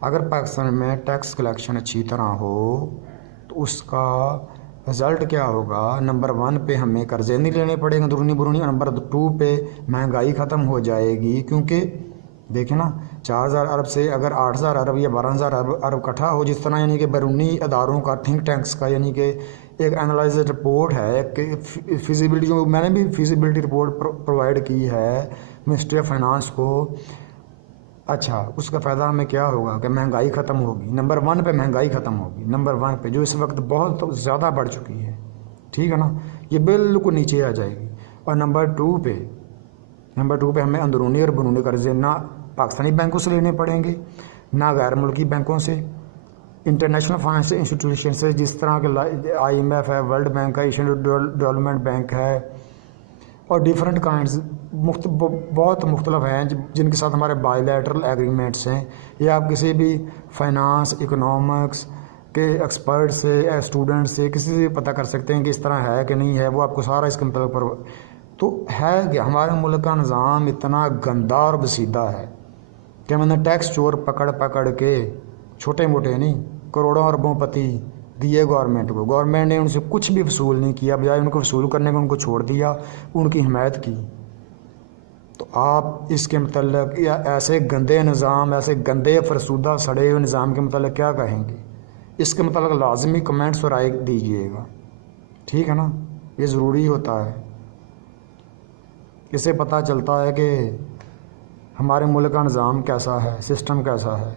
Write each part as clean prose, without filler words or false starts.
اگر پاکستان میں tax collection اچھی طرح ہو تو اس کا رزلٹ کیا ہوگا؟ نمبر 1 پہ ہمیں قرضے نہیں لینے پڑیں گے درونی برونی، اور نمبر 2 پہ مہنگائی ختم ہو جائے گی، کیونکہ دیکھیں نا 4000 ارب سے اگر 8000 ارب یا 12000 ارب اکٹھا ہو، جس طرح یعنی کہ بیرونی اداروں کا تھنک ٹینکس کا یعنی کہ ایک انالائزڈ رپورٹ ہے کہ فیزیبلٹی، جو میں نے بھی فیزیبلٹی رپورٹ پرووائڈ کی ہے منسٹری آف فائنانس کو، اچھا اس کا فائدہ ہمیں کیا ہوگا کہ مہنگائی ختم ہوگی۔ نمبر 1 پہ مہنگائی ختم ہوگی، نمبر 1 پہ جو اس وقت بہت زیادہ بڑھ چکی ہے، ٹھیک ہے نا، یہ بالکل نیچے آ جائے گی۔ اور نمبر 2 پہ ہمیں اندرونی اور بیرونی قرضے نہ پاکستانی بینکوں سے لینے پڑیں گے، نہ غیر ملکی بینکوں سے، انٹرنیشنل فائنینشل انسٹیٹیوشن سے، جس طرح کے IMF ہے، ورلڈ بینک ہے، ایشین ڈیولپمنٹ بینک ہے، اور ڈیفرنٹ کائنڈز بہت مختلف ہیں جن کے ساتھ ہمارے بائی لیٹرل ایگریمنٹس ہیں، یا آپ کسی بھی فائنانس اکنامکس کے ایکسپرٹ سے یا اسٹوڈنٹ سے کسی سے پتہ کر سکتے ہیں کہ اس طرح ہے کہ نہیں ہے، وہ آپ کو سارا اس کے مطلب پر تو ہے کہ ہمارے ملک کا نظام اتنا گندا اور بسیدہ ہے کہ میں نے ٹیکس چور پکڑ کے چھوٹے موٹے نہیں کروڑوں اربوں پتی دیے گورنمنٹ نے ان سے کچھ بھی وصول نہیں کیا، بجائے ان کو وصول کرنے کا ان کو چھوڑ دیا، ان کی حمایت کی۔ تو آپ اس کے متعلق یا ایسے گندے نظام، ایسے گندے فرسودہ سڑے ہوئے نظام کے متعلق کیا کہیں گے؟ اس کے متعلق لازمی کمنٹس اور رائے دیجیے گا، ٹھیک ہے نا، یہ ضروری ہوتا ہے، اس سے پتہ چلتا ہے کہ ہمارے ملک کا نظام کیسا ہے، سسٹم کیسا ہے۔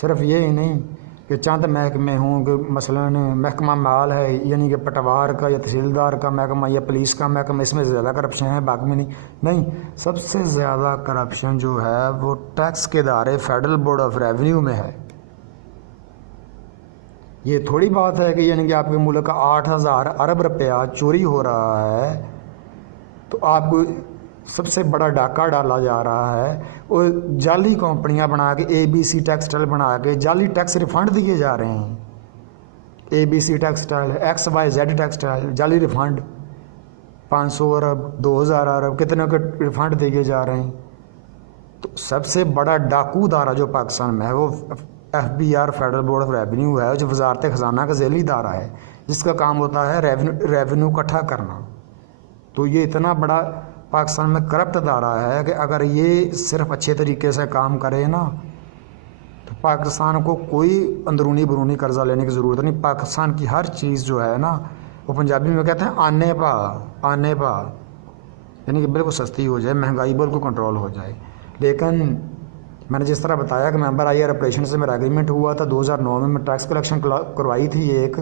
صرف یہ ہی نہیں کہ چند محکمے ہوں کہ مثلاً محکمہ مال ہے، یعنی کہ پٹوار کا یا تحصیلدار کا محکمہ یا پولیس کا محکمہ، اس میں زیادہ کرپشن ہے، باقی میں نہیں، سب سے زیادہ کرپشن جو ہے وہ ٹیکس کے ادارے فیڈرل بورڈ آف ریونیو میں ہے۔ یہ تھوڑی بات ہے کہ یعنی کہ آپ کے ملک کا 8000 ارب روپیہ چوری ہو رہا ہے تو آپ کو سب سے بڑا ڈاکہ ڈالا جا رہا ہے، اور جعلی کمپنیاں بنا کے ABC ٹیکسٹائل بنا کے جعلی ٹیکس ریفنڈ دیے جا رہے ہیں، ABC ٹیکسٹائل، XYZ ٹیکسٹائل، جعلی ریفنڈ 500 ارب 2000 ارب کتنے کے ریفنڈ دیے جا رہے ہیں۔ تو سب سے بڑا ڈاکو ادارہ جو پاکستان میں ہے وہ FBR federal board of revenue ہے، جو وزارت خزانہ کا ذیلی ادارہ ہے، جس کا کام ہوتا ہے ریونیو اکٹھا کرنا۔ تو یہ اتنا بڑا پاکستان میں کرپٹ ادارہ ہے کہ اگر یہ صرف اچھے طریقے سے کام کرے نا تو پاکستان کو کوئی اندرونی برونی قرضہ لینے کی ضرورت نہیں۔ پاکستان کی ہر چیز جو ہے نا وہ پنجابی میں کہتے ہیں آنے پا، یعنی کہ بالکل سستی ہو جائے، مہنگائی بالکل کنٹرول ہو جائے۔ لیکن میں نے جس طرح بتایا کہ ممبر IR آپریشن سے میرا ایگریمنٹ ہوا تھا 2009 میں ٹیکس کلیکشن کروائی تھی ایک،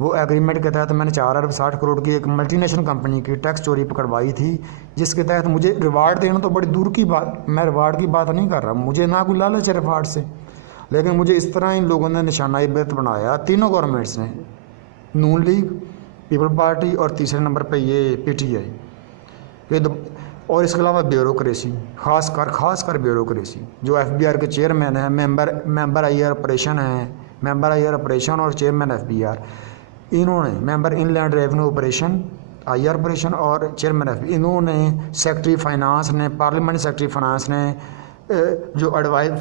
وہ ایگریمنٹ کے تحت میں نے 4 ارب 60 کروڑ کی ایک ملٹی نیشنل کمپنی کی ٹیکس چوری پکڑوائی تھی، جس کے تحت مجھے ریوارڈ دینا تو بڑی دور کی بات، میں ریوارڈ کی بات نہیں کر رہا، مجھے نہ کوئی لالچ ہے ریوارڈ سے، لیکن مجھے اس طرح ان لوگوں نے نشانہ عبرت بنایا، تینوں گورنمنٹس نے، نون لیگ، پیپل پارٹی اور تیسرے نمبر پہ یہ PTI، اور اس کے علاوہ بیوروکریسی، خاص کر بیوروکریسی، جو FBR کے چیئرمین ہیں، ممبر IR آپریشن ہیں، ممبر IR آپریشن اور چیئرمین FBR، انہوں نے member inland revenue operation IR operation اور چیئرمین انہوں نے سیکٹری فائنانس نے، پارلیمنٹ سیکٹری فائنانس نے، جو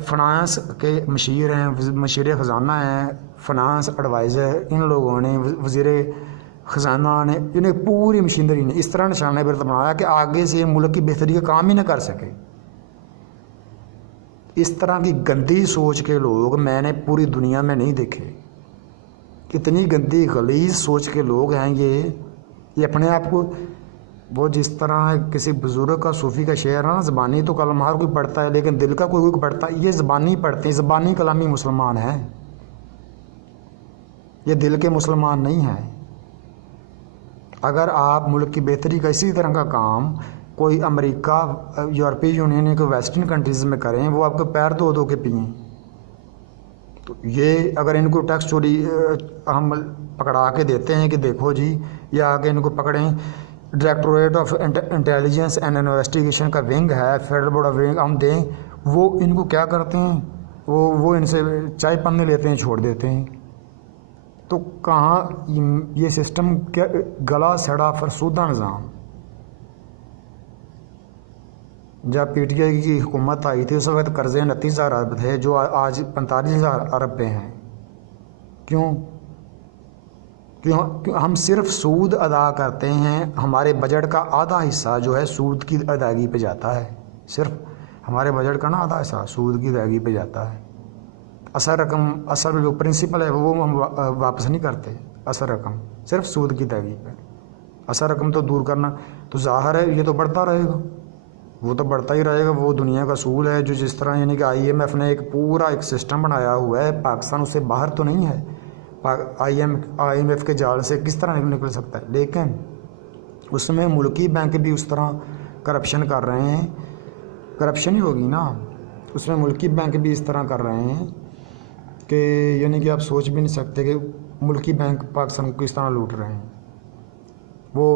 فائنانس کے مشیر ہیں، مشیر خزانہ ہیں، فائنانس ایڈوائزر، ان لوگوں نے، وزیر خزانہ نے، انہیں پوری مشینری نے اس طرح نشانہ عبرت بنایا کہ آگے سے ملک کی بہتری کا کام ہی نہ کر سکے۔ اس طرح کی گندی سوچ کے لوگ میں نے پوری دنیا میں نہیں دیکھے، اتنی گندی غلیظ سوچ کے لوگ ہیں یہ اپنے آپ کو، وہ جس طرح کسی بزرگ کا صوفی کا شعر ہے نا، زبانی تو کلام ہر کوئی پڑھتا ہے لیکن دل کا کوئی پڑھتا ہے، یہ زبانی پڑھتے ہیں، زبانی کلامی مسلمان ہیں، یہ دل کے مسلمان نہیں ہیں۔ اگر آپ ملک کی بہتری کا اسی طرح کا کام کوئی امریکہ، یورپی یونین یا کوئی ویسٹرن کنٹریز میں کریں، وہ آپ کو پیر دھو کے پئیں، تو یہ اگر ان کو ٹیکس چوری ہم پکڑا کے دیتے ہیں کہ دیکھو جی، یا آگے ان کو پکڑیں، directorate of intelligence and investigation کا ونگ ہے، فیڈرل بورڈ آف ونگ، ہم دیں، وہ ان کو کیا کرتے ہیں، وہ ان سے چائے پانی لیتے ہیں، چھوڑ دیتے ہیں۔ تو کہاں یہ سسٹم کیا، گلا سڑا فرسودہ نظام، جب پی ٹی آئی کی حکومت آئی تھی اس وقت قرضے 29,000 ارب تھے جو آج 45,000 ارب پہ ہیں. کیوں ہم صرف سود ادا کرتے ہیں. ہمارے بجٹ کا آدھا حصہ جو ہے سود کی ادائیگی پہ جاتا ہے. صرف ہمارے بجٹ کا نا آدھا حصہ سود کی ادائیگی پہ جاتا ہے. اصل جو پرنسپل ہے وہ ہم واپس نہیں کرتے. اصل رقم صرف سود کی ادائیگی پہ. اصل رقم تو دور کرنا تو ظاہر ہے یہ تو بڑھتا رہے گا. وہ تو بڑھتا ہی رہے گا. وہ دنیا کا اصول ہے جو جس طرح یعنی کہ IMF نے ایک پورا ایک سسٹم بنایا ہوا ہے. پاکستان اس سے باہر تو نہیں ہے. IMF کے جال سے کس طرح نکل سکتا ہے. لیکن اس میں ملکی بینک بھی اس طرح کرپشن کر رہے ہیں. کرپشن ہی ہوگی نا. اس میں ملکی بینک بھی اس طرح کر رہے ہیں کہ یعنی کہ آپ سوچ بھی نہیں سکتے کہ ملکی بینک پاکستان کو کس طرح لوٹ رہے ہیں. وہ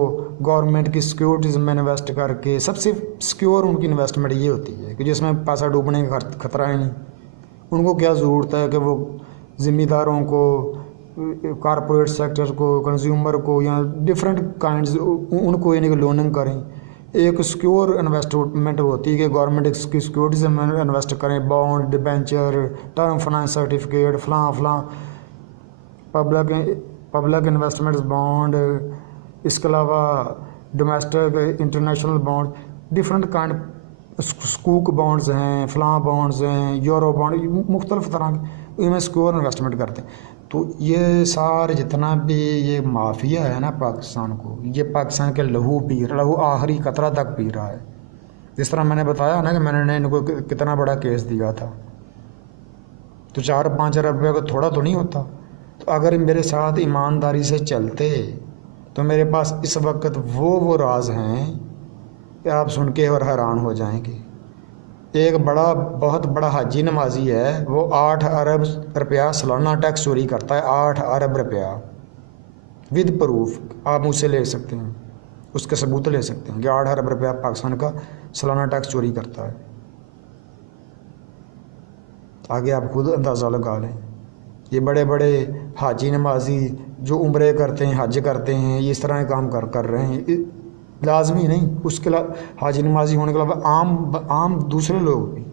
گورنمنٹ کی سیکیورٹیز میں انویسٹ کر کے سب سے سیکیور ان کی انویسٹمنٹ یہ ہوتی ہے کہ جس میں پیسہ ڈوبنے کا خطرہ ہی نہیں. ان کو کیا ضرورت ہے کہ وہ ذمہ داروں کو، کارپوریٹ سیکٹر کو، کنزیومر کو یا ڈفرینٹ کائنڈز ان کو یعنی کہ لوننگ کریں. ایک سیکیور انویسٹمنٹ ہوتی ہے کہ گورنمنٹ کی سیکیورٹیز میں انویسٹ کریں. Bond, debenture, term finance certificate, فلاں پبلک انویسٹمنٹ بانڈ، اس کے علاوہ domestic international bond, different kind سکوک بانڈز ہیں، فلاں بانڈز ہیں، یورو بانڈ، مختلف طرح کے ان میں سیکیور انویسٹمنٹ کرتے ہیں. تو یہ سارے جتنا بھی یہ مافیا ہے نا پاکستان کو، یہ پاکستان کے لہو آخری قطرہ تک پی رہا ہے. جس طرح میں نے بتایا نا کہ میں نے ان کو کتنا بڑا کیس دیا تھا، تو 4-5 ارب روپے کو تھوڑا تو نہیں ہوتا. تو اگر میرے ساتھ ایمانداری سے چلتے تو میرے پاس اس وقت وہ راز ہیں کہ آپ سن کے اور حیران ہو جائیں گے. ایک بہت بڑا حاجی نمازی ہے، وہ 8 ارب روپیہ سالانہ ٹیکس چوری کرتا ہے. 8 ارب روپیہ ود پروف آپ مجھ سے لے سکتے ہیں، اس کے ثبوت لے سکتے ہیں کہ 8 ارب روپیہ پاکستان کا سالانہ ٹیکس چوری کرتا ہے. آگے آپ خود اندازہ لگا لیں. یہ بڑے بڑے حاجی نمازی جو عمرے کرتے ہیں، حج کرتے ہیں، یہ اس طرح کے کام کر رہے ہیں. لازمی نہیں، اس کے حاجی نمازی ہونے کے علاوہ عام دوسرے لوگ بھی